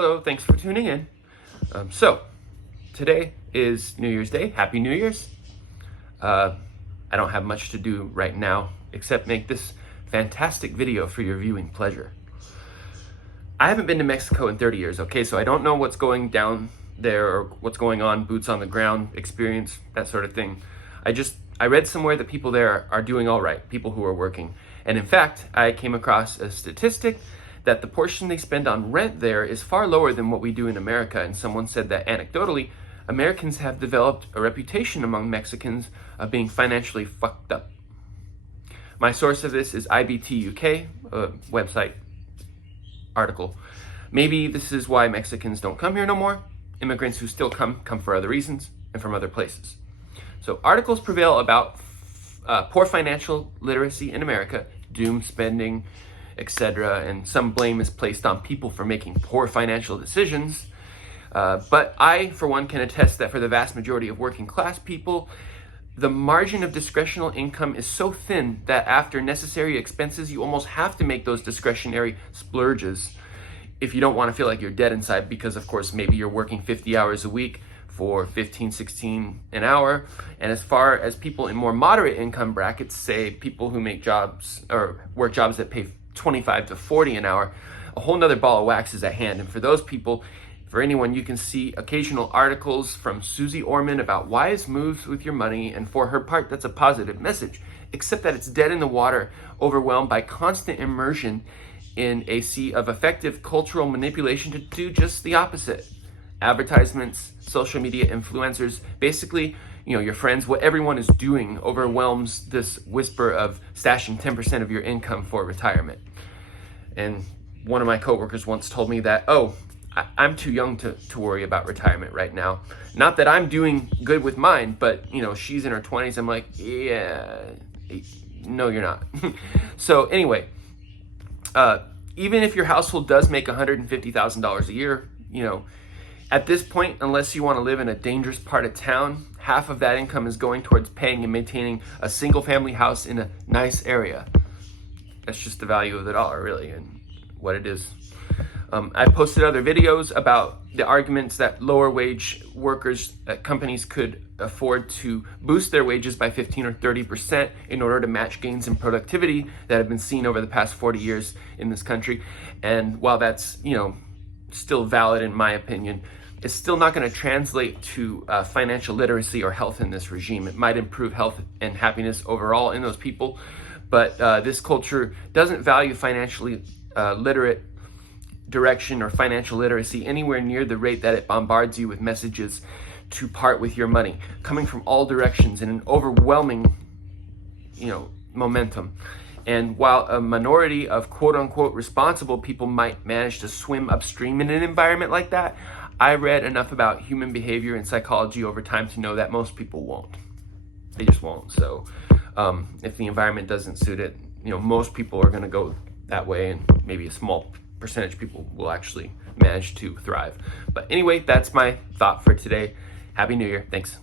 Hello, thanks for tuning in. So, today is New Year's Day. Happy New Year's. I don't have much to do right now except make this fantastic video for your viewing pleasure. I haven't been to Mexico in 30 years, okay? So I don't know what's going down there or what's going on, boots on the ground experience, that sort of thing. I read somewhere that people there are doing all right, people who are working. And in fact, I came across a statistic that the portion they spend on rent there is far lower than what we do in America. And someone said that anecdotally, Americans have developed a reputation among Mexicans of being financially fucked up. My source of this is IBT UK, a website article. Maybe this is why Mexicans don't come here no more. Immigrants who still come for other reasons and from other places. So articles prevail about poor financial literacy in America, doom spending, etc. And some blame is placed on people for making poor financial decisions. But I, for one, can attest that for the vast majority of working class people, the margin of discretionary income is so thin that after necessary expenses, you almost have to make those discretionary splurges if you don't want to feel like you're dead inside, because of course, maybe you're working 50 hours a week for 15, 16 an hour. And as far as people in more moderate income brackets, say people who make jobs or work jobs that pay 25 to 40 an hour, a whole nother ball of wax is at hand. And for those people, for anyone, you can see occasional articles from Susie Orman about wise moves with your money. And for her part, that's a positive message, except that it's dead in the water, overwhelmed by constant immersion in a sea of effective cultural manipulation to do just the opposite. Advertisements, social media influencers, basically, your friends, what everyone is doing overwhelms this whisper of stashing 10% of your income for retirement. And one of my coworkers once told me that, I'm too young to worry about retirement right now. Not that I'm doing good with mine, but she's in her 20s. I'm like, yeah, no, you're not. So anyway, even if your household does make $150,000 a year, at this point, unless you want to live in a dangerous part of town, half of that income is going towards paying and maintaining a single family house in a nice area. That's just the value of the dollar, really, and what it is. I posted other videos about the arguments that lower wage workers at companies could afford to boost their wages by 15 or 30% in order to match gains in productivity that have been seen over the past 40 years in this country. And while that's, still valid in my opinion, it's still not going to translate to financial literacy or health in this regime. It might improve health and happiness overall in those people, but this culture doesn't value financially literate direction or financial literacy anywhere near the rate that it bombards you with messages to part with your money, coming from all directions in an overwhelming, momentum. And while a minority of quote unquote responsible people might manage to swim upstream in an environment like that, I read enough about human behavior and psychology over time to know that most people won't. They just won't. So if the environment doesn't suit it, most people are going to go that way, and maybe a small percentage of people will actually manage to thrive. But anyway, that's my thought for today. Happy New Year. Thanks.